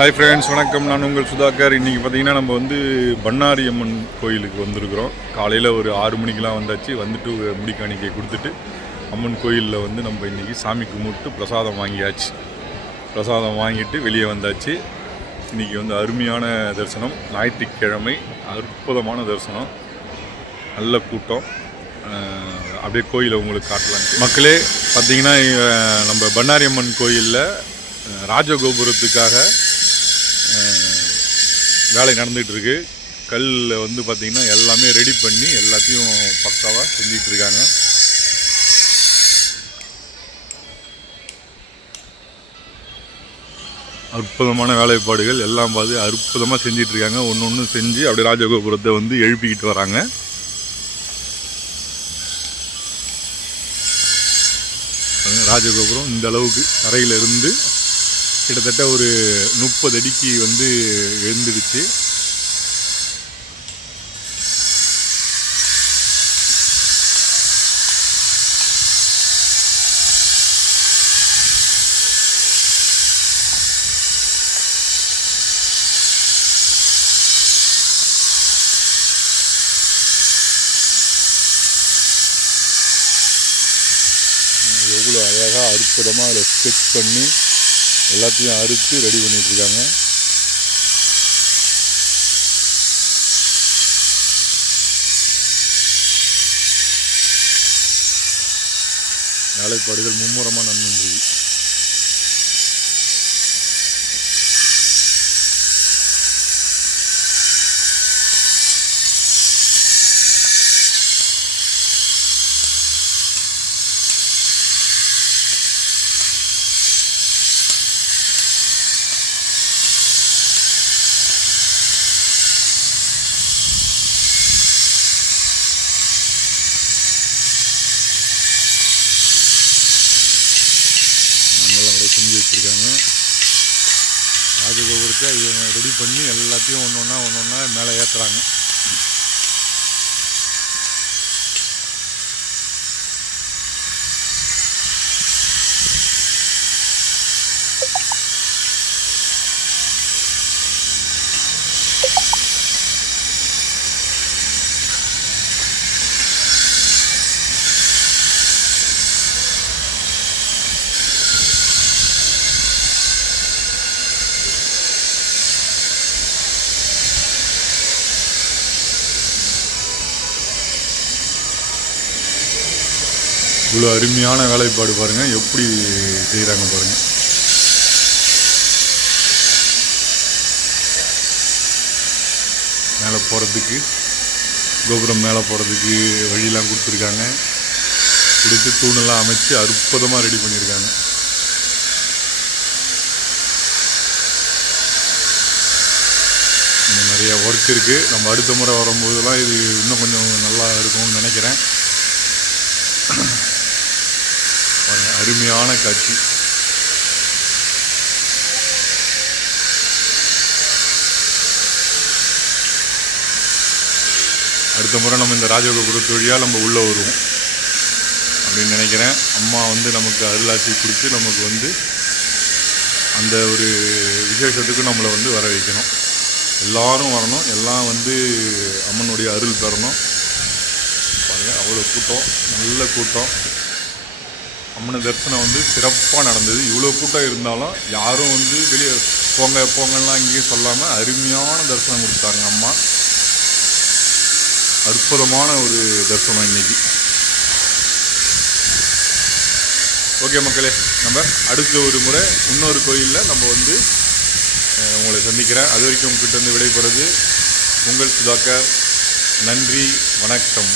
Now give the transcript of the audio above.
Hi friends, வணக்கம். நான் உங்கள் சுதாகர். இன்றைக்கி பார்த்திங்கன்னா நம்ம வந்து பண்ணாரி அம்மன் கோயிலுக்கு வந்திருக்கிறோம். காலையில் ஒரு 6 மணிக்கெலாம் வந்தாச்சு. வந்துட்டு முடி காணிக்கை கொடுத்துட்டு அம்மன் கோயிலில் வந்து நம்ம இன்றைக்கி சாமி கும்பிட்டு பிரசாதம் வாங்கியாச்சு. பிரசாதம் வாங்கிட்டு வெளியே வந்தாச்சு. இன்றைக்கி வந்து அருமையான தரிசனம். ஞாயிற்றுக்கிழமை அற்புதமான தரிசனம். நல்ல கூட்டம். அப்படியே கோயிலை உங்களுக்கு காட்டலாம். மக்களே பார்த்திங்கன்னா நம்ம பண்ணாரி அம்மன் கோயிலில் ராஜகோபுரத்துக்காக வேலை நடந்துகிட்ருக்கு. கல்லில் வந்து பார்த்திங்கன்னா எல்லாமே ரெடி பண்ணி எல்லாத்தையும் பக்காவாக செஞ்சிகிட்ருக்காங்க. அற்புதமான வேலைப்பாடுகள் எல்லாம் பார்த்து அற்புதமாக செஞ்சிட்ருக்காங்க. ஒன்று ஒன்று செஞ்சு அப்படியே ராஜகோபுரத்தை வந்து எழுப்பிக்கிட்டு வராங்க. ராஜகோபுரம் இந்த அளவுக்கு தரையில் இருந்து கிட்டத்தட்ட ஒரு 30 அடிக்கு வந்து எழுந்துடுச்சு. எவ்வளோ அழகாக அற்புதமாக அதை ஸ்கெட்ச் பண்ணி எல்லாத்தையும் அறுத்து ரெடி பண்ணிகிட்ருக்காங்க. வேலைப்பாடுகள் மும்முரமாக நடந்துருக்கு. செஞ்சு வச்சுருக்காங்க. ராஜகோபுரத்தை இவங்க ரெடி பண்ணி எல்லாத்தையும் ஒன்று ஒன்றா மேலே ஏற்றுறாங்க. இவ்வளோ அருமையான வேலைப்பாடு பாருங்கள், எப்படி செய்கிறாங்க பாருங்கள். மேலே போகிறதுக்கு, கோபுரம் மேலே போகிறதுக்கு வழியெல்லாம் கொடுத்துருக்காங்க. கொடுத்து தூணெல்லாம் அமைச்சு அற்புதமாக ரெடி பண்ணியிருக்காங்க. இன்னும் நிறைய ஒர்க் இருக்குது. நம்ம அடுத்த முறை வரும்போதெல்லாம் இது இன்னும் கொஞ்சம் நல்லா இருக்கும்னு நினைக்கிறேன். அருமையான காட்சி. அடுத்த முறை நம்ம இந்த ராஜகோபுரத்து வழியாக நம்ம உள்ளே வருவோம் அப்படின்னு நினைக்கிறேன். அம்மா வந்து நமக்கு அருளாட்சி கொடுத்து நமக்கு வந்து அந்த ஒரு விசேஷத்துக்கு நம்மளை வந்து வர வைக்கணும். எல்லாரும் வரணும், எல்லாம் வந்து அம்மனுடைய அருள் பெறணும். பாருங்கள், அவ்வளோ கூட்டம், நல்ல கூட்டம். அம்மன் தரிசனம் வந்து சிறப்பாக நடந்தது. இவ்வளோ கூட்டம் இருந்தாலும் யாரும் வந்து வெளியே போங்கலாம் இங்கேயும் சொல்லாமல் அருமையான தரிசனம் கொடுத்தாங்க அம்மா. அற்புதமான ஒரு தரிசனம் இன்னைக்கு. ஓகே மக்களே, நம்ம அடுத்த ஒரு முறை இன்னொரு கோயிலில் நம்ம வந்து உங்களை சந்திக்கிறேன். அது வரைக்கும் உங்ககிட்ட வந்து விடைபெறுவது உங்கள் சுதாகர். நன்றி, வணக்கம்.